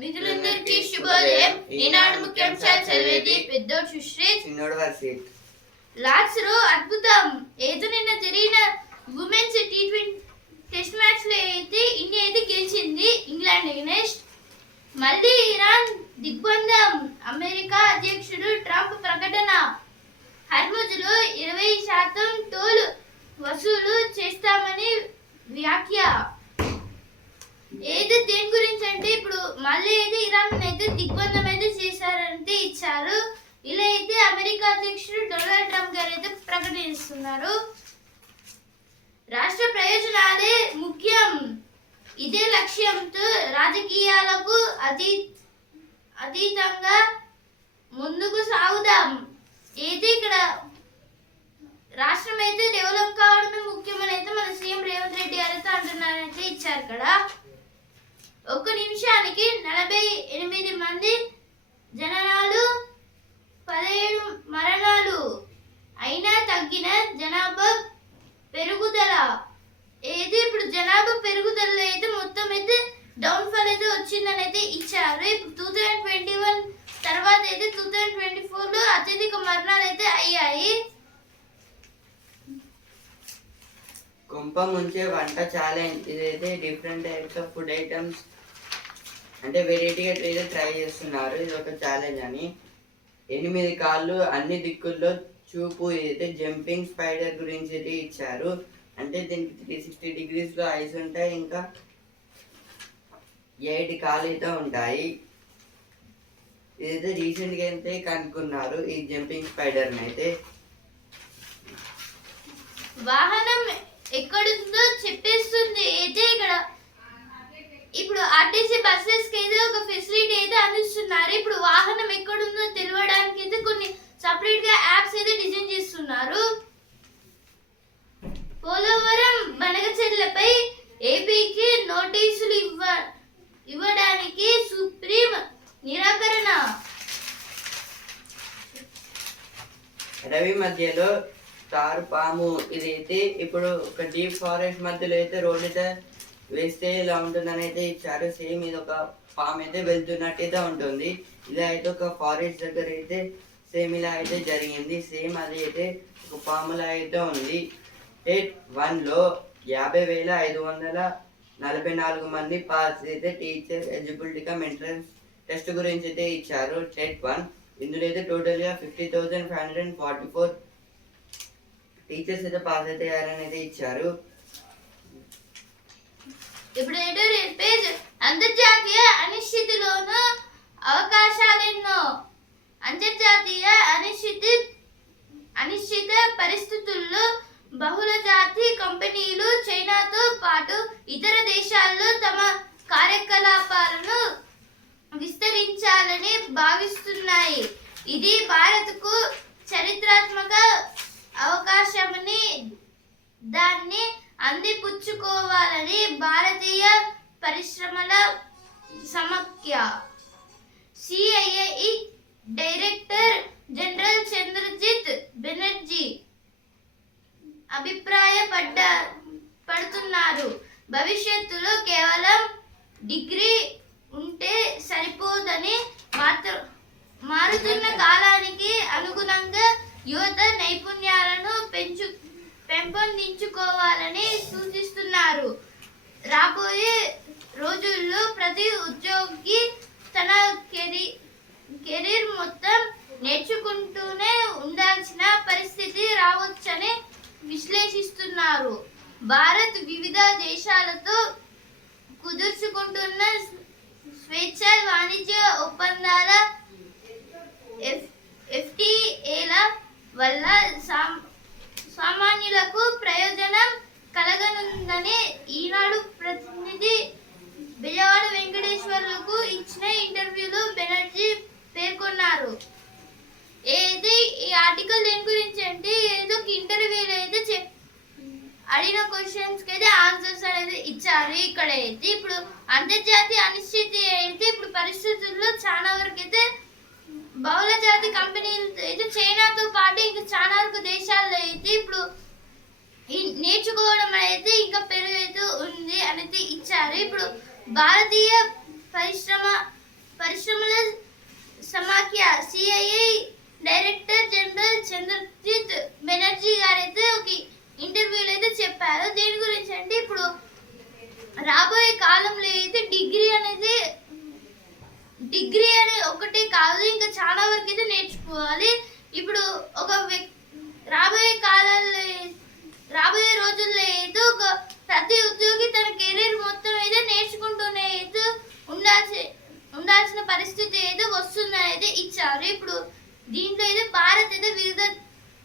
మిత్రులందరికీ శుభోదయం. ఈనాడు ముఖ్యాంశాలు చదివేది పెద్దోడు సుశ్రీత్, చిన్నోడు వర్షిత్. లార్డ్స్ లో అద్భుతం. ఏదో నిన్న జరిగిన ఉమెన్స్ టీ20 టెస్ట్ మ్యాచ్ లో అయితే ఇండియా అయితే గెలిచింది ఇంగ్లాండ్ అగైనెస్ట్. మళ్ళీ ఇరాన్ దిగ్బంధం. అమెరికా అధ్యక్షుడు ట్రంప్ ప్రకటన. హర్ముజ్ లో 20% టోల్ వసూలు చేస్తామని వ్యాఖ్య. ఏది దేని గురించి అంటే ఇప్పుడు మళ్ళీ అయితే ఇరాన్ అయితే దిగ్బంధం అయితే చేశారంటే ఇచ్చారు. ఇలా అయితే అమెరికా అధ్యక్షుడు డొనాల్డ్ ట్రంప్ గారు అయితే ప్రకటిస్తున్నారు. రాష్ట్ర ప్రయోజనాలే ముఖ్యం, ఇదే లక్ష్యంతో రాజకీయాలకు అతీతంగా ముందుకు సాగుదాం. అయితే ఇక్కడ రాష్ట్రం అయితే డెవలప్ కావడమే ముఖ్యమని అయితే మన సీఎం రేవంత్ రెడ్డి గారు అయితే అంటున్నారైతే ఇచ్చారు. ఇక్కడ ఒక్క నిమిషానికి 48 మంది జననాలు, 17 మరణాలు అయినా తగ్గిన జనాభా పెరుగుదల. అయితే ఇప్పుడు జనాభా పెరుగుదలలో అయితే మొత్తం అయితే డౌన్ ఫాల్ అయితే వచ్చిందని అయితే ఇచ్చారు. ఇప్పుడు 2021 తర్వాత అయితే 2024లో అత్యధిక మరణాలు అయితే అయ్యాయి. కొంప ముంచే వంట ఛాలెంజ్. ఇదైతే different types of food items అంటే వెరైటీగా అయితే ట్రై చేస్తున్నారు. ఇది ఒక ఛాలెంజ్ అని. 8 కాళ్ళు, అన్ని దిక్కుల్లో చూపు. ఇదైతే జంపింగ్ స్పైడర్ గురించి అయితే ఇచ్చారు. అంటే దీనికి 360 డిగ్రీస్లో ఐస్ ఉంటాయి, ఇంకా 8 కాళ్ళు అయితే ఉంటాయి. ఇదైతే రీసెంట్గా అయితే కనుక్కున్నారు ఈ జంపింగ్ స్పైడర్ని అయితే. వాహనం ఎక్కడుందో చెప్పేస్తుంది. అయితే ఇక్కడ ఇప్పుడు ఆర్టీసీ బస్సెస్ కి అయితే ఒక ఫెసిలిటీ అయితే అందిస్తున్నారు. ఇప్పుడు వాహనం ఎక్కడుందో తెలియడానికి అయితే కొన్ని సపరేట్ గా యాప్స్ అయితే డిజైన్ చేస్తున్నారు. పోలవరం బనకచెర్లపై ఏపీకి నోటీసులు ఇవ్వడానికి సుప్రీం నిరాకరణ. అడవి మధ్యలో తారు పాము. ఇదైతే ఇప్పుడు ఒక డీప్ ఫారెస్ట్ మధ్యలో అయితే రోడ్ అయితే వేస్తే ఇలా ఉంటుందని అయితే ఇచ్చారు. సేమ్ ఇది ఒక పాము అయితే వెళ్తున్నట్టయితే ఉంటుంది. ఇలా అయితే ఒక ఫారెస్ట్ దగ్గర అయితే సేమ్ ఇలా అయితే జరిగింది. సేమ్ అది అయితే ఒక పాములా అయితే ఉంది. టెట్ 1లో 50,544 మంది పాస్ అయితే teacher eligibility cum entrance test గురించి అయితే ఇచ్చారు. టెట్ 1 ఇందులో అయితే టోటల్గా 50,544 టీచర్స్ అయితే పాస్ అయితే అయ్యారని అయితే ఇచ్చారు. ఇప్పుడు పేజ్ అంతర్జాతీయ అనిశ్చితిలోనూ అవకాశాలెన్నో. అంతర్జాతీయ అనిశ్చిత పరిస్థితుల్లో బహుళజాతి కంపెనీలు చైనాతో పాటు ఇతర దేశాల్లో తమ కార్యకలాపాలను విస్తరించాలని భావిస్తున్నాయి. ఇది భారత్కు చారిత్రాత్మక అవకాశమని, దాన్ని అందిపుచ్చుకోవాలని భారతీయ పరిశ్రమల సమాఖ్య CII director general Chandrajit Banerjee అభిప్రాయపడుతున్నారు. భవిష్యత్తులో కేవలం డిగ్రీ ఉంటే సరిపోదని, మారుతున్న కాలానికి అనుగుణంగా యువత నైపుణ్యాలను పెంపొందించుకోవాలని సూచిస్తున్నారు. రాబోయే రోజుల్లో ప్రతి ఉద్యోగి తన కెరీర్ మొత్తం నేర్చుకుంటూనే ఉండాల్సిన పరిస్థితి రావచ్చని విశ్లేషిస్తున్నారు. భారత్ వివిధ దేశాలతో కుదుర్చుకుంటున్న స్వేచ్ఛ వాణిజ్య ఒప్పందాల FTAల వల్ల సామాన్యులకు ప్రయోజనం కలగనుందని ఈనాడు ప్రతినిధి బెజవాడ వెంకటేశ్వర్లకు ఇచ్చిన ఇంటర్వ్యూలో బెనర్జీ పేర్కొన్నారు. ఏది ఈ ఆర్టికల్ దేని గురించి అంటే ఏదో ఒక ఇంటర్వ్యూలో అయితే అడిగిన క్వశ్చన్స్ కి అయితే ఆన్సర్స్ అనేది ఇచ్చారు. ఇక్కడ అయితే ఇప్పుడు అంతర్జాతీయ అనిశ్చితి అయితే ఇప్పుడు పరిస్థితుల్లో చాలా వరకు అయితే బహుళజాతి కంపెనీలు అయితే చైనాతో పాటు ఇంకా చాలా వరకు దేశాల్లో అయితే ఇప్పుడు నేర్చుకోవడం అయితే ఇంకా పెరుగుతూ ఉంది అనేది ఇచ్చారు. ఇప్పుడు భారతీయ పరిశ్రమ పరిశ్రమల సమాఖ్య CII director general Chandrajit Banerjee గారైతే ఒక ఇంటర్వ్యూలో అయితే చెప్పారు. దేని గురించి అంటే ఇప్పుడు రాబోయే కాలంలో అయితే డిగ్రీ అనే ఒకటే కాదు, ఇంకా చాలా వరకు అయితే నేర్చుకోవాలి. ఇప్పుడు ఒక రాబోయే రోజుల్లో అయితే ఒక ప్రతి ఉద్యోగి తన కెరీర్ మొత్తం అయితే నేర్చుకుంటూనే అయితే ఉండాల్సిన పరిస్థితి అయితే వస్తుందని అయితే ఇచ్చారు. ఇప్పుడు దీంట్లో అయితే భారత్ అయితే వివిధ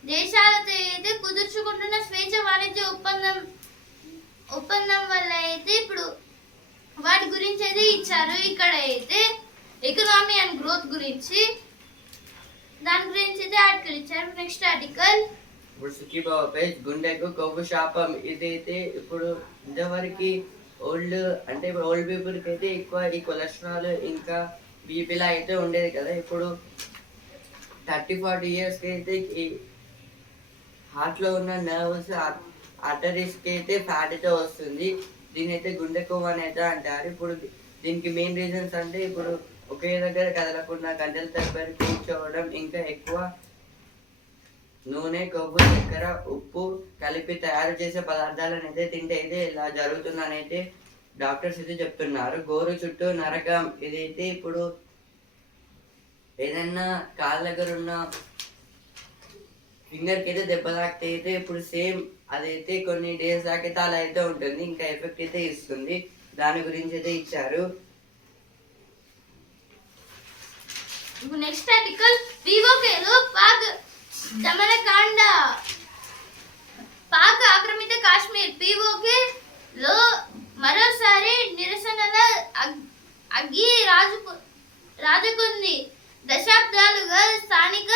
దేశాలతో అయితే కుదుర్చుకుంటున్న స్వేచ్ఛ వాణిజ్య ఒప్పందం వల్ల అయితే ఇప్పుడు వాటి గురించి అయితే ఇచ్చారు. ఇక్కడ అయితే ఎకనామీ అండ్ గ్రోత్ గురించి దాని గురించి అయితే ఆర్టికల్ ఇచ్చారు. నెక్స్ట్ ఆర్టికల్ ఇప్పుడు సుఖీబాబు పేజ్ గుండెకు కొవ్వు శాపం. ఇదైతే ఇప్పుడు ఇంతవరకు ఓల్డ్ పీపుల్కి అయితే ఎక్కువ ఈ కొలెస్ట్రాల్ ఇంకా బీపీలా అయితే ఉండేది కదా. ఇప్పుడు 30-40 ఇయర్స్కి అయితే ఈ హార్ట్లో ఉన్న నర్వ్స్ ఆర్టరీస్కి అయితే ఫ్యాట్ అయితే వస్తుంది. దీని అయితే గుండె కొవ్వు అని అయితే అంటారు. ఇప్పుడు దీనికి మెయిన్ రీజన్స్ అంటే ఇప్పుడు ఒకే దగ్గర కదలకుండా గంటల తరబడి కూర్చోవడం, ఇంకా ఎక్కువ నూనె, కొవ్వు, చక్కెర, ఉప్పు కలిపి తయారు చేసే పదార్థాలను అయితే తింటే అయితే ఇలా జరుగుతుందని అయితే డాక్టర్స్ అయితే చెప్తున్నారు. గోరు చుట్టూ నరకం. ఇదైతే ఇప్పుడు ఏదన్నా కాళ్ళ దగ్గర ఉన్న ఫింగర్కి అయితే దెబ్బ తాకితే అయితే ఇప్పుడు సేమ్ అదైతే కొన్ని డేస్ దాకా అలా అయితే ఉంటుంది, ఇంకా ఎఫెక్ట్ అయితే ఇస్తుంది. దాని గురించి అయితే ఇచ్చారు. నెక్స్ట్ ఆర్టికల్ పీఓకేలో పాక్ దమనకాండ. పాక్ ఆక్రమిత కాశ్మీర్ పీఓకేలో మరోసారి నిరసనల అగ్గి రాజుకుంది. దశాబ్దాలుగా స్థానిక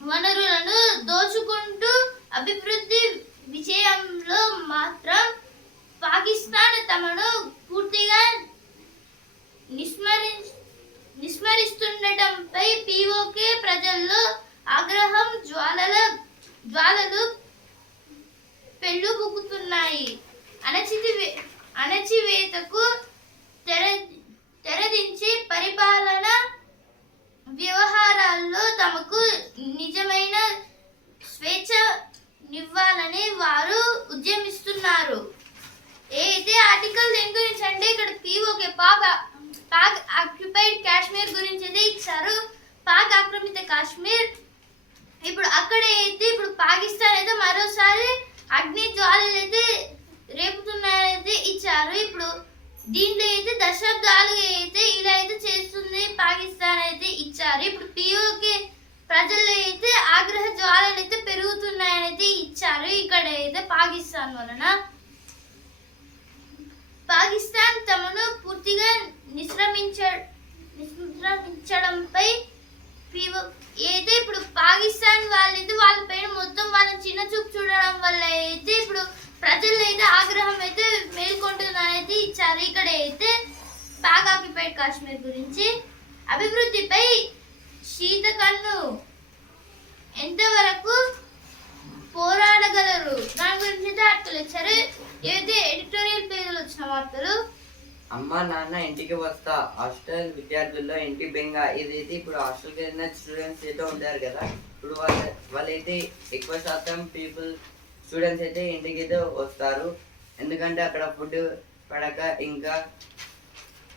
వనరులను దోచుకుంటూ అభివృద్ధి విషయంలో మాత్రం పాకిస్తాన్ తమను పూర్తిగా నిస్మరిస్తుండటంపై పీఓకే ప్రజల్లో ఆగ్రహం జ్వాలలు పెళ్ళుబుకుతున్నాయి. అణచివేతకు తెరదించి పరిపాలన వ్యవహారాల్లో తమకు నిజమైన స్వేచ్ఛనివ్వాలని వారు ఉద్యమిస్తున్నారు. అయితే ఆర్టికల్ దేని గురించి అంటే ఇక్కడ పీఓకే పాక్ ఆక్యుపైడ్ కాశ్మీర్ గురించి అయితే ఇచ్చారు. పాక్ ఆక్రమిత కాశ్మీర్ ఇప్పుడు అక్కడ అయితే ఇప్పుడు పాకిస్తాన్ అయితే మరోసారి అగ్ని జ్వాలలు అయితే రేపుతున్నారైతే ఇచ్చారు. ఇప్పుడు దీంట్లో అయితే దశాబ్దాలుగా అయితే ఇలా అయితే చేస్తుంది పాకిస్తాన్ అయితే ఇచ్చారు. ఇప్పుడు పీఓకే ప్రజల్లో అయితే ఆగ్రహ జ్వాలలు అయితే పెరుగుతున్నాయని అయితే ఇచ్చారు. ఇక్కడ అయితే పాకిస్తాన్ వలన పాకిస్తాన్ తమను పూర్తిగా నిష్క్రమించడంపై అయితే ఇప్పుడు పాకిస్తాన్ వాళ్ళైతే వాళ్ళపైన మొత్తం వాళ్ళని చిన్న చూపు చూడడం వల్ల అయితే ఇప్పుడు ప్రజల్లో అయితే ఆగ్రహం అయితే మేల్కొంటుందని అయితే ఇచ్చారు. ఇక్కడ అయితే పాక్ ఆక్యుపైడ్ కాశ్మీర్ గురించి అభివృద్ధిపై శీతకన్ను ఎంతవరకు పోరాడగలరు దాని గురించి అయితే ఆర్టికల్ ఇచ్చారు. ఏదైతే ఎడిటోరియల్ పేజీలో వచ్చిన వార్తలు. అమ్మ నాన్న ఇంటికి వస్తా, హాస్టల్ విద్యార్థుల్లో ఇంటి బెంగ. ఇదైతే ఇప్పుడు హాస్టల్కి వెళ్ళిన స్టూడెంట్స్ అయితే ఉంటారు కదా, ఇప్పుడు వాళ్ళైతే ఎక్కువ శాతం స్టూడెంట్స్ అయితే ఇంటికి అయితే వస్తారు. ఎందుకంటే అక్కడ ఫుడ్ పడక ఇంకా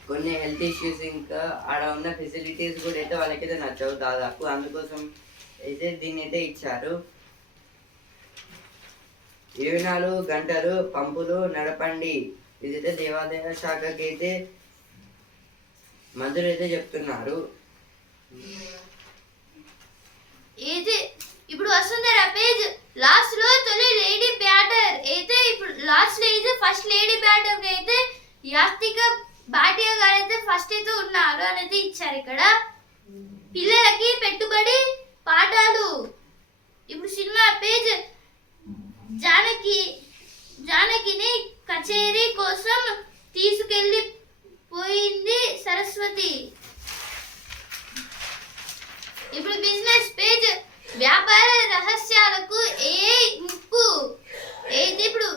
కొన్ని హెల్త్ ఇష్యూస్ ఇంకా ఆడ ఉన్న ఫెసిలిటీస్ కూడా అయితే వాళ్ళకైతే నచ్చవు దాదాపు. అందుకోసం అయితే దీన్ని అయితే ఇచ్చారు. 24 గంటలు పంపులు నడపండి. ఇదైతే దేవాదాయ శాఖకి అయితే మంత్రులు అయితే చెప్తున్నారు. ఇప్పుడు వసుంధర పేజ్ లాస్ట్ లో తొలి లేడీ బ్యాటర్ అయితే ఇప్పుడు లాస్ట్ లో అయితే ఫస్ట్ లేడీ బ్యాటర్ అయితే యాస్తిక భాటియా గారు అయితే ఫస్ట్ అయితే ఉన్నారు అనేది ఇచ్చారు. ఇక్కడ పిల్లలకి పెట్టుబడి పాఠాలు. ఇప్పుడు సినిమా పేజ్ జానకిని కచేరీ కోసం తీసుకెళ్లి పోయింది సరస్వతి. ఇప్పుడు బిజినెస్ పేజ్ వ్యాపార రహస్యాలకు ముప్పు. అయితే ఇప్పుడు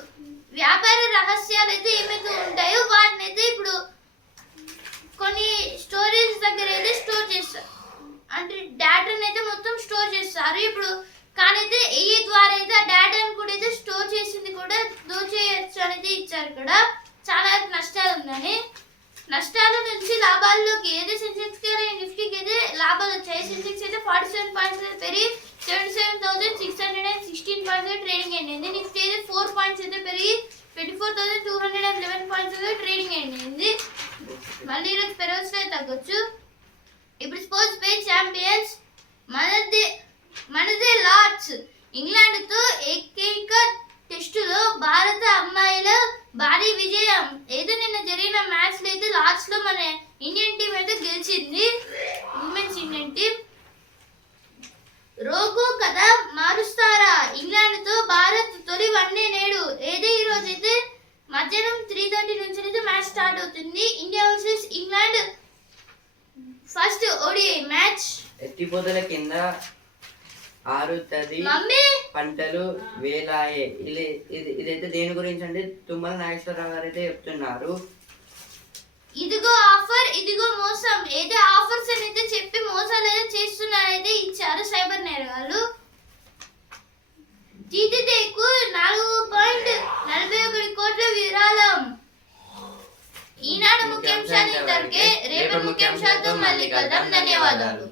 వ్యాపార రహస్యాలు అయితే ఏమైతే ఉంటాయో వాటిని అయితే ఇప్పుడు కొన్ని స్టోరీస్ అంటే డేటాను అయితే మొత్తం స్టోర్ చేస్తారు. ఇప్పుడు కానీ అయితే AI ద్వారా అయితే ఆ డేటాను కూడా అయితే స్టోర్ చేసింది కూడా దోచేయచ్చు అనేది ఇచ్చారు ఇక్కడ. చాలా నష్టాలు ఉందని. నష్టాల నుంచి లాభాల్లోకి ఏదో సెన్సెక్స్ కి నిఫ్టీకి అయితే లాభాలు వచ్చాయి. సెన్సెక్స్ అయితే 47 పాయింట్స్ పెరిగి 77,616 పాయింట్స్ ట్రేడింగ్ అయింది. నిఫ్టీ అయితే 4 పాయింట్స్ అయితే పెరిగి 24,211 పాయింట్స్ ట్రేడింగ్ అయింది. మళ్ళీ ఈరోజు పెరగచ్చు తగ్గొచ్చు. ఇప్పుడు స్పోర్ట్స్ పే ఛాంపియన్స్ మనదే లార్డ్స్ ఇంగ్లాండ్తో ఏకైక టెస్టులో భారత అమ్మాయిల భారీ విజయం. ఏదో నిన్న జరిగిన మ్యాచ్ లో అయితే లార్డ్స్ లో మన ఇండియన్ టీం అయితే గెలిచింది, ఉమెన్స్ ఇండియన్ టీం. రోగో కథ మారుస్తారా? ఇంగ్లాండ్ తో భారత్ తొలి వన్డే నేడు. ఏదో ఈ రోజు అయితే మధ్యాహ్నం 3:30 నుంచి అయితే మ్యాచ్ స్టార్ట్ అవుతుంది. India versus England first ODI match. ఎత్తిపోతల కింద ఆరుతది పంటలు వేలాయే. ఇదైతే దేని గురించి అంటే తుమ్మల నాగేశ్వరరావు గారు అయితే చెప్తున్నారు. ఇదిగో ఆఫర్, ఇదిగో మోసం. ఏదో ఆఫర్స్ అని అయితే చెప్పి మోసాలు అయితే చేస్తున్నారైతే ఇచ్చారు సైబర్ నేరగాళ్ళు. జీటీడీకు 4.41 కోట్ల విరాళం. ఈనాడు ముఖ్యాంశాలు ఇంతవరకే. రేపు ముఖ్యాంశాలతో మళ్ళీ కలుద్దాం. ధన్యవాదాలు.